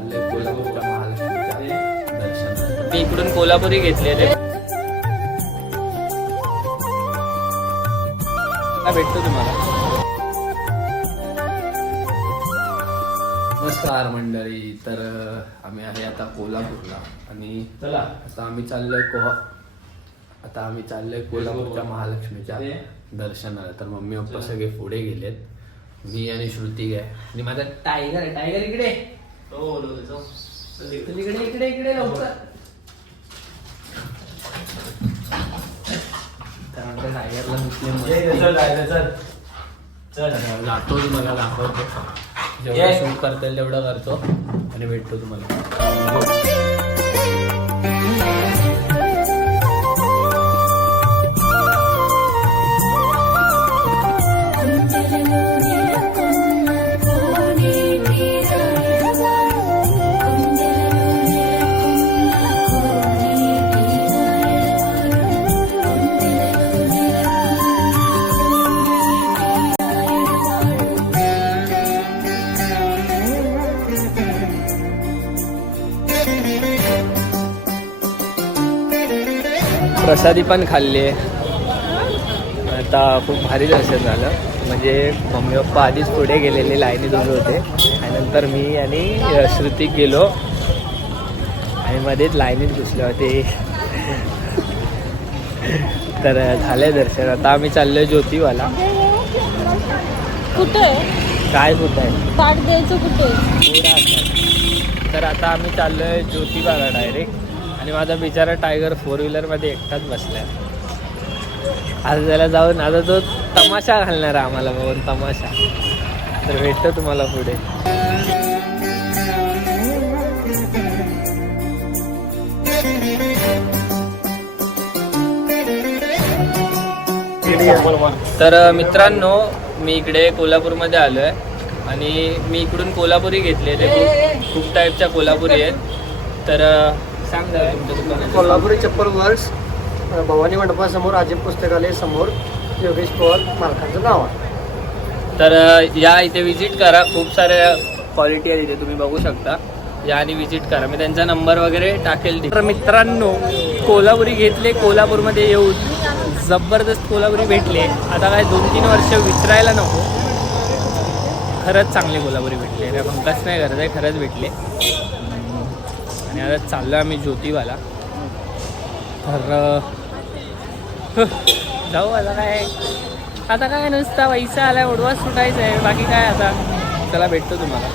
चाललंय कोल्हापूरच्या महालक्ष्मीच्या दर्शनाला. मी इकडून कोल्हापुरी घेतले ते भेटतो तुम्हाला. नमस्कार मंडळी. तर आम्ही आहे आता कोल्हापूरला आणि चला आता आम्ही चाललोय कोल्हापूरच्या महालक्ष्मीच्या दर्शनाला. तर मम्मी पप्पा सगळे पुढे गेलेत, मी आणि श्रुती आहे आणि माझा टायगर इकडे इकडे लवकर. तर आमच्या टायगरला जातो, तुम्हाला दाखवतो. जेवढं शूट करता येईल तेवढं करतो आणि भेटतो तुम्हाला. प्रसादी पण खाल्ली आहे. आता खूप भारी दर्शन झालं. म्हणजे मम्मी पप्पा आधीच पुढे गेलेले लाईनीत उभे होते आणि नंतर मी आणि श्रुती गेलो आणि मध्येच लाईनीत घुसले होते. तर झालंय दर्शन. आता आम्ही चाललोय ज्योतिबाला. कुठे काय कुठं आहे पाठ द्यायचं कुठे? तर आता आम्ही चाललोय ज्योतिबाला डायरेक्ट. आणि माझा बिचारा टायगर 4 व्हीलरमध्ये एकटाच बसलाय. आज त्याला जाऊन आता तो तमाशा घालणार आहे आम्हाला बघून, तमाशा. तर भेटतो तुम्हाला पुढे. तर मित्रांनो, मी इकडे कोल्हापूरमध्ये आलो आहे आणि मी इकडून कोल्हापुरी घेतले. ते खूप टाईपच्या कोल्हापुरी आहेत. तर सांग जरा तुमच्या दुकानात. कोल्हापुरी चप्पल वर्क्स, भवानी मंडपासमोर, अजित पुस्तकालय समोर, योगेश पवार मालकांचं नाव आहे. तर या इथे विजिट करा. खूप साऱ्या क्वालिटी आहे इथे, तुम्ही बघू शकता. या आणि विजिट करा. मी त्यांचा नंबर वगैरे टाकेल. तर मित्रांनो, कोल्हापुरी घेतले. कोल्हापूरमध्ये येऊन जबरदस्त कोल्हापुरी भेटले. आता काय 2-3 वर्ष विसरायला नको. खरंच चांगले कोल्हापुरी भेटले. रे भंकाच नाही करत आहे, खरंच भेटले. आणि आता चाललो आम्ही ज्योतिबाला. तर जाऊ. आता काय नुसता पैसा आला, उडवा सुटायचं आहे, बाकी काय. आता चला भेटतो तुम्हाला.